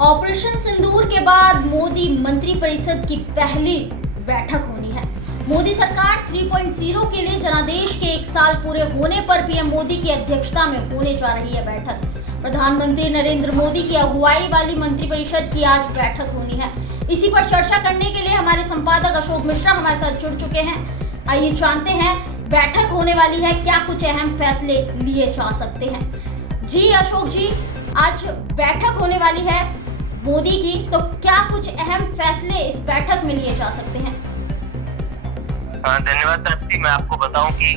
Operation सिंदूर के बाद मोदी मंत्रिपरिषद की पहली बैठक होनी है। मोदी सरकार 3.0 के लिए जनादेश के 1 साल पूरे होने पर पीएम मोदी की अध्यक्षता में होने जा रही है बैठक। प्रधानमंत्री नरेंद्र मोदी की अगुवाई वाली मंत्रिपरिषद की आज बैठक होनी है। इसी पर चर्चा करने के लिए हमारे संपादक अशोक मिश्रा हमारे साथ जुड़ चुके हैं। आइए जानते हैं बैठक होने वाली है, क्या कुछ अहम फैसले लिए जा सकते हैं। जी अशोक जी, आज बैठक होने वाली है मोदी की, तो क्या कुछ अहम फैसले इस बैठक में लिए जा सकते हैं? धन्यवाद तापसी। मैं आपको बताऊं कि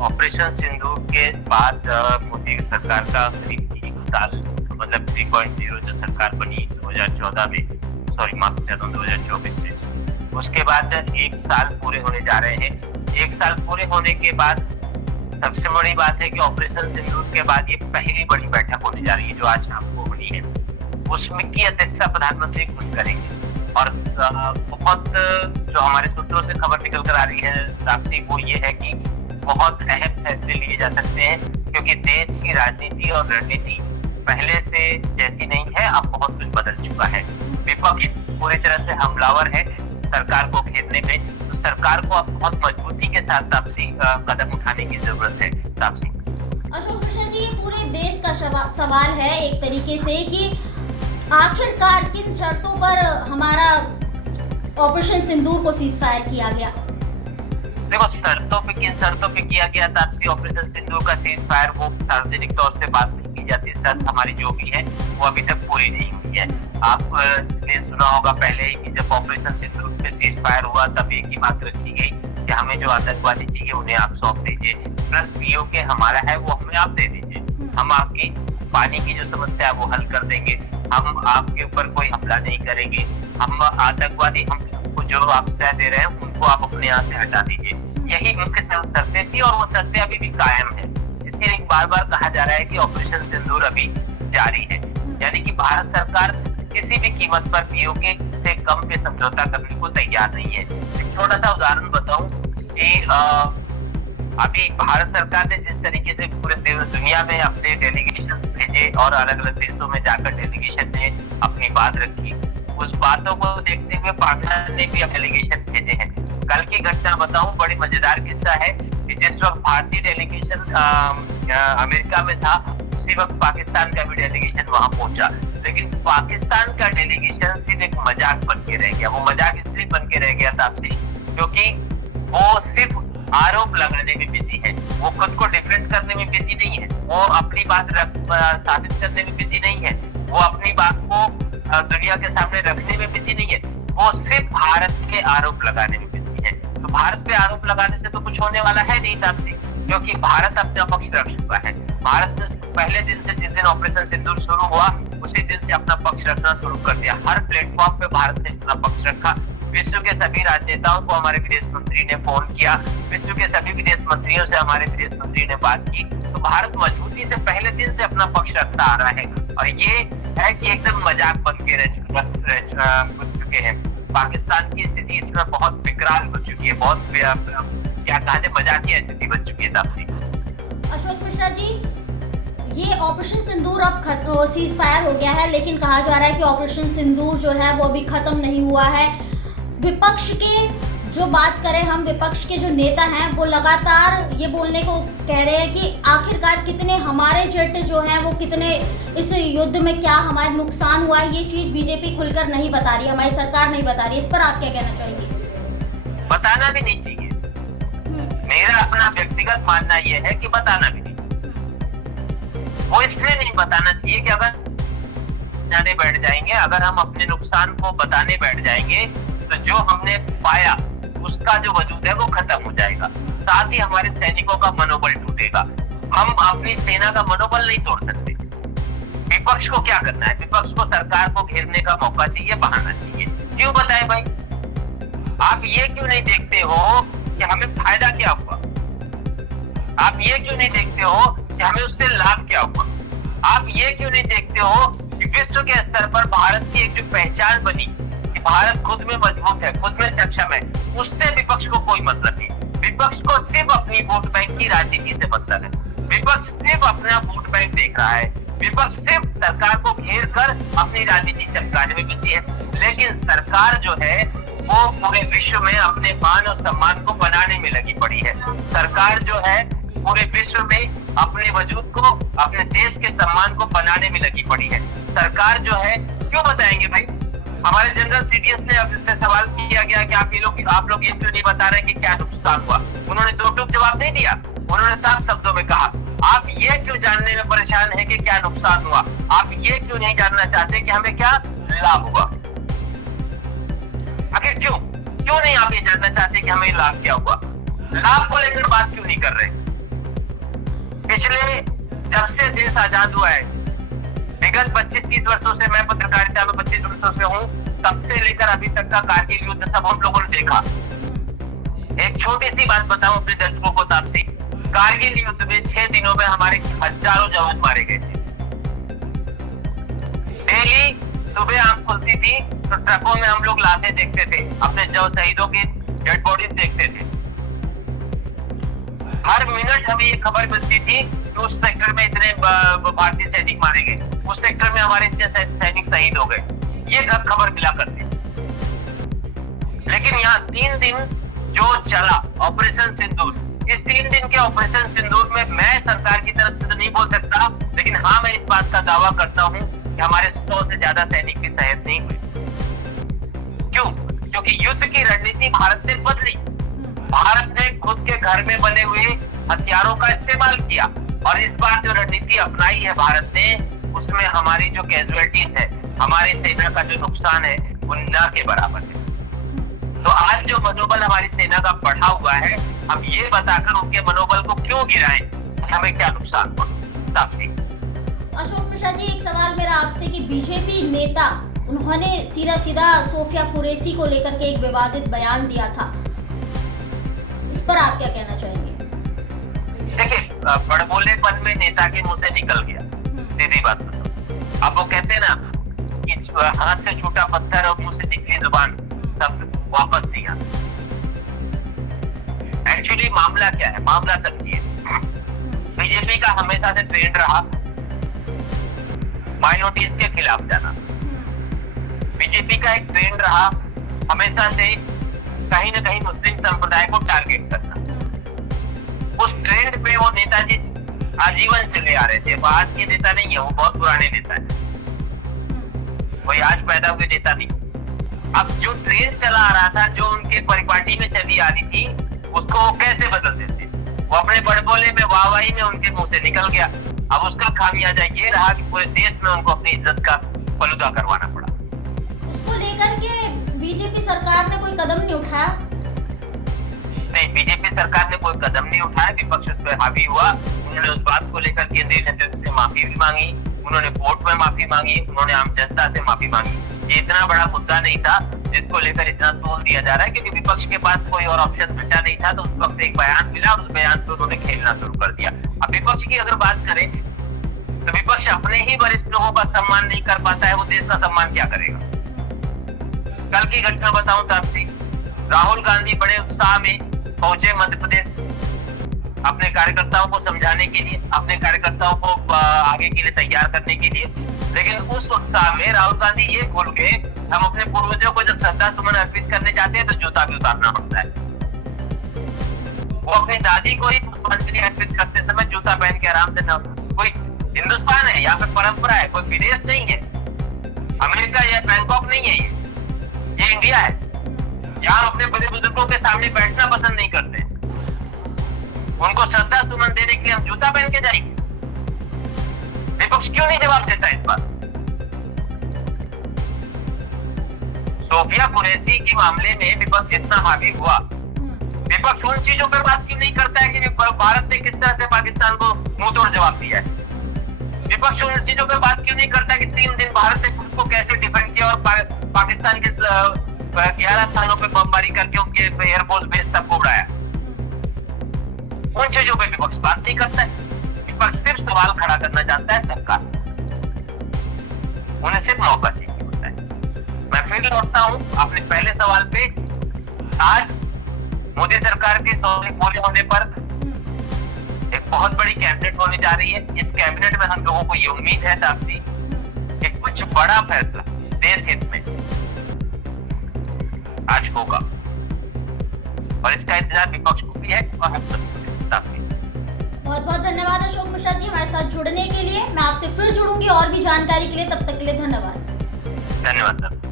ऑपरेशन सिंदूर के बाद मोदी सरकार का करीब 1 साल मतलब 3.0 जो सरकार बनी 2014 में, सॉरी माफ कीजिएगा 2024 में, उसके बाद 1 साल पूरे होने जा रहे हैं। 1 साल पूरे होने के बाद सबसे बड़ी बात है कि ऑपरेशन सिंदूर के बाद ये पहली बड़ी बैठक होने जा रही है जो आज शाम को होनी है। उसमें की अध्यक्षता प्रधानमंत्री खुद करेंगे और बहुत जो हमारे सूत्रों से खबर निकल कर आ रही है तापसी, वो ये है कि बहुत अहम फैसले लिए जा सकते हैं, क्योंकि देश की राजनीति और रणनीति पहले से जैसी नहीं है, अब बहुत कुछ बदल चुका है। विपक्ष पूरी तरह से हमलावर है सरकार को घेरने में, तो सरकार को अब बहुत मजबूती के साथ तापसी कदम उठाने की जरूरत है। तापसी अशोक मिश्रा जी, ये पूरे देश का सवाल है एक तरीके से कि आखिरकार किन शर्तों पर हमारा ऑपरेशन सिंदूर को सीज फायर किया गया? देखो, किन शर्तों पे किया गया तापसी ऑपरेशन सिंदूर का सीज फायर, वो सार्वजनिक तौर से बात नहीं की जाती। शर्त हमारी जो भी है वो अभी तक पूरी नहीं हुई है। आपने सुना होगा पहले ही कि जब ऑपरेशन सिंदूर पे सीज फायर हुआ तब एक ही बात रखी गई कि हमें जो आतंकवादी चाहिए उन्हें आप सौंप दीजिए, प्लस पीओके हमारा है वो हमें आप दे दीजिए, हम आपकी पानी की जो समस्या है वो हल कर देंगे, हम आपके ऊपर कोई हमला नहीं करेंगे, हम आतंकवादी हमको जो आप सह दे रहे हैं उनको आप अपने यहाँ से हटा दीजिए। यही मुख्य शर्तें थी और वो शर्तें अभी भी कायम है। इसीलिए बार बार कहा जा रहा है कि ऑपरेशन सिंदूर अभी जारी है, यानी कि भारत सरकार किसी भी कीमत पर पीओके से कम पे समझौता करने को तैयार नहीं है। एक छोटा सा उदाहरण बताऊं कि अभी भारत सरकार ने जिस तरीके से पूरे दुनिया में अपने डेलीगेशन भेजे और अलग अलग देशों में जाकर डेलीगेशन ने अपनी बात रखी, उस बातों को देखते हुए पाकिस्तान ने भी अब डेलीगेशन भेजे हैं। कल की घटना बताऊं, बड़ी मजेदार किस्सा है कि जिस वक्त भारतीय डेलीगेशन अमेरिका में था, उसी वक्त पाकिस्तान का भी डेलीगेशन वहां पहुंचा, लेकिन पाकिस्तान का डेलीगेशन सिर्फ एक मजाक बन के रह गया। वो मजाक इसलिए बन के रह गया तापसी क्योंकि वो सिर्फ आरोप लगाने में बिजी है, वो खुद को डिफेंड करने में बिजी नहीं है, वो अपनी बात साबित करने में बिजी नहीं है, वो अपनी बात को दुनिया के सामने रखने में बिजी नहीं है, वो सिर्फ भारत के आरोप लगाने में बिजी है। तो भारत पे आरोप लगाने से तो कुछ होने वाला है नहीं तापसी, क्योंकि भारत अपना पक्ष रख चुका है। भारत ने पहले दिन से, जिस दिन ऑपरेशन सिंदूर शुरू हुआ उसी दिन से अपना पक्ष रखना शुरू कर दिया। हर प्लेटफॉर्म पे भारत ने अपना पक्ष रखा। विश्व के सभी राजनेताओं को हमारे विदेश मंत्री ने फोन किया, विश्व के सभी विदेश मंत्रियों से हमारे विदेश मंत्री ने बात की। तो भारत मजबूती से पहले दिन से अपना पक्ष रखता आ रहा है, और ये है कि एकदम मजाक बन के रह चुके हैं। पाकिस्तान की स्थिति इसमें बहुत विकराल हो चुकी है, बहुत क्या कहा मजाकिया स्थिति बन चुकी है तापसी। अशोक मिश्रा जी, ये ऑपरेशन सिंदूर अब सीज फायर हो गया है, लेकिन कहा जा रहा है कि ऑपरेशन सिंदूर जो है वो अभी खत्म नहीं हुआ है। विपक्ष के जो बात करें, हम विपक्ष के जो नेता हैं वो लगातार ये बोलने को कह रहे हैं कि आखिरकार कितने हमारे जेट जो हैं वो कितने इस युद्ध में क्या हमारा नुकसान हुआ है, ये चीज बीजेपी खुलकर नहीं बता रही, हमारी सरकार नहीं बता रही। इस पर आप क्या कहना चाहेंगे? बताना भी नहीं चाहिए। मेरा अपना व्यक्तिगत मानना यह है कि बताना भी नहीं, वो इसलिए नहीं बताना चाहिए कि अगर जाने बैठ जाएंगे, अगर हम अपने नुकसान को बताने बैठ जाएंगे तो जो हमने पाया उसका जो वजूद है वो खत्म हो जाएगा, साथ ही हमारे सैनिकों का मनोबल टूटेगा। हम अपनी सेना का मनोबल नहीं तोड़ सकते। विपक्ष को क्या करना है? विपक्ष को सरकार को घेरने का मौका चाहिए, बहाना चाहिए। क्यों बताएं भाई? आप ये क्यों नहीं देखते हो कि हमें फायदा क्या हुआ? आप ये क्यों नहीं देखते हो कि हमें उससे लाभ क्या हुआ? आप ये क्यों नहीं देखते हो कि विश्व के स्तर पर भारत की एक जो पहचान बनी कि भारत खुद में मजबूत है, खुद में सक्षम है, उससे विपक्ष को कोई मतलब नहीं। विपक्ष को सिर्फ अपनी वोट बैंक की राजनीति से मतलब है। विपक्ष सिर्फ अपना वोट बैंक देख रहा है। विपक्ष सिर्फ सरकार को घेर कर अपनी राजनीति चमकाने में बिजी है। लेकिन सरकार जो है वो पूरे विश्व में अपने मान और सम्मान को बनाने में लगी पड़ी है। सरकार जो है पूरे विश्व में अपने वजूद को, अपने देश के सम्मान को बनाने में लगी पड़ी है। सरकार जो है, क्यों बताएंगे भाई, हमारे जनरल सीडीएस ने अब इससे सवाल किया गया कि आप लोग ये क्यों नहीं बता रहे कि क्या नुकसान हुआ। उन्होंने दो टूक जवाब नहीं दिया। उन्होंने साफ शब्दों में कहा, आप ये क्यों जानने में परेशान है कि क्या नुकसान हुआ, आप ये क्यों नहीं जानना चाहते कि हमें क्या लाभ हुआ। आखिर क्यों नहीं आप ये जानना चाहते कि हमें लाभ क्या हुआ? लाभ को लेकर बात क्यों नहीं कर रहे? पिछले जब से देश आजाद हुआ है, विगत 25-30 वर्षों से, मैं पत्रकारिता में 25 वर्षों से हूँ, तब से लेकर अभी तक का कारगिल युद्ध सब हम लोगों ने देखा। एक छोटी सी बात बताऊं अपने दर्शकों को तापसी, कारगिल युद्ध में 6 दिनों में हमारे हजारों जवान मारे गए थे। डेली सुबह आंख खुलती थी तो ट्रकों में हम लोग लाशें देखते थे, अपने जवान शहीदों की डेड बॉडीज देखते थे। हर मिनट हमें ये खबर मिलती थी कि उस सेक्टर में इतने भारतीय सैनिक मारे गए, उस सेक्टर में हमारे इतने सैनिक शहीद हो गए, ये खबर मिला करती। लेकिन यहाँ 3 दिन जो चला ऑपरेशन सिंदूर, इस 3 दिन के ऑपरेशन सिंदूर में मैं सरकार की तरफ से तो नहीं बोल सकता, लेकिन हाँ मैं इस बात का दावा करता हूँ कि हमारे 100 से ज्यादा सैनिक की शहीद नहीं हुई। क्यों? क्योंकि युद्ध की रणनीति भारत ने बदली। भारत ने खुद के घर में बने हुए हथियारों का इस्तेमाल किया और इस बार जो रणनीति अपनाई है भारत ने, उसमें हमारी जो कैजुअलिटीज है, हमारी सेना का जो नुकसान है, वो न के बराबर है। तो आज जो मनोबल हमारी सेना का बढ़ा हुआ है, हम ये बताकर उनके मनोबल को क्यों गिराएं कि हमें क्या नुकसान पड़ा। अशोक मिश्रा जी, एक सवाल मेरा आपसे कि बीजेपी नेता, उन्होंने सीधा सोफिया कुरैशी को लेकर के एक विवादित बयान दिया था, इस पर आप क्या कहना चाहेंगे? देखिए, बड़बोलेपन में नेता के मुंह से निकल गया, सीधी बात। अब वो कहते हैं ना कि हाथ से छूटा पत्थर और मुंह से निकली जुबान सब वापस नहीं आता। एक्चुअली मामला क्या है? मामला समझिए, बीजेपी का हमेशा से ट्रेंड रहा माइनॉरिटीज के खिलाफ जाना। बीजेपी का एक ट्रेंड रहा हमेशा से कहीं न कहीं मुस्लिम संप्रदाय को टारगेट करना। उस ट्रेंड पे वो नेताजी आजीवन से ले आ रहे थे। वो आज के नेता नहीं है, वो बहुत पुराने नेता है, कोई आज पैदा हुए नेता नहीं। अब जो ट्रेंड चला आ रहा था, जो उनके परिपाटी में चली आ रही थी, उसको वो कैसे बदल देते? वो अपने बड़बोले में, वाहवाही में उनके मुंह से निकल गया। अब उसका खामियाजा ये रहा कि पूरे देश में उनको अपनी इज्जत का फलूदा करवाना पड़ा। उसको लेकर के बीजेपी सरकार ने कोई कदम नहीं उठाया? नहीं, बीजेपी सरकार ने कोई कदम नहीं उठाया। विपक्ष उस पर हावी हुआ। उन्होंने उस बात को लेकर केंद्रीय नेतृत्व से माफी भी मांगी, उन्होंने कोर्ट में माफी मांगी, उन्होंने आम जनता से माफी मांगी। ये इतना बड़ा मुद्दा नहीं था जिसको लेकर इतना तोल दिया जा रहा है, क्योंकि विपक्ष के पास कोई और ऑप्शन बचा नहीं था। तो उस वक्त एक बयान मिला और उस बयान पे उन्होंने खेलना शुरू कर दिया। अब विपक्ष की अगर बात करें तो विपक्ष अपने ही वरिष्ठ लोगों का सम्मान नहीं कर पाता है, वो देश का सम्मान क्या करेगा? कल की घटना बताऊं तो आपसे, राहुल गांधी बड़े उत्साह में पहुंचे मध्य प्रदेश अपने कार्यकर्ताओं को समझाने के लिए, अपने कार्यकर्ताओं को आगे के लिए तैयार करने के लिए। लेकिन उस उत्साह में राहुल गांधी ये भूल गए, हम अपने पूर्वजों को जब श्रद्धा सुमन अर्पित करने जाते हैं तो जूता भी उतारना पड़ता है। वो अपनी दादी को ही पुष्पांजलि अर्पित करते समय जूता पहन के आराम से, कोई हिंदुस्तान है, यहाँ पे परंपरा है, कोई विदेश नहीं है, अमेरिका या बैंकॉक नहीं है, ये इंडिया है। यहाँ अपने बड़े बुजुर्गों के सामने बैठना पसंद नहीं करते, उनको श्रद्धा सुमन देने के लिए हम जूता पहन के जाएंगे। विपक्ष क्यों नहीं जवाब देता इस बात? सोफिया कुरैशी के मामले में विपक्ष इतना हावी हुआ, विपक्ष उन चीजों पर बात क्यों नहीं करता है कि भारत ने किस तरह से पाकिस्तान को मुंह तोड़ जवाब दिया है? विपक्ष उन चीजों पर बात क्यों नहीं करता कि 3 दिन भारत ने खुद को कैसे डिफेंड किया और पाकिस्तान के 11 स्थानों पर बमबारी करके उनके एयरफोर्स बेस तक को उड़ाया? उन चीजों पर विपक्ष बात नहीं करता है। विपक्ष सिर्फ सवाल खड़ा करना चाहता है सरकार, उन्हें सिर्फ मौका चाहिए होता है। मैं फिर लौटता हूं अपने पहले सवाल पे। आज मोदी सरकार के 100 दिन पूरे होने पर एक बहुत बड़ी कैबिनेट होने जा रही है। इस कैबिनेट में हम लोगों को ये उम्मीद है तापसी कुछ बड़ा फैसला देश हित में आज होगा और इसका इंतजार विपक्ष को भी है और हम सब भी। बहुत बहुत धन्यवाद अशोक मिश्रा जी हमारे साथ जुड़ने के लिए। मैं आपसे फिर जुड़ूंगी और भी जानकारी के लिए, तब तक के लिए धन्यवाद। धन्यवाद सर।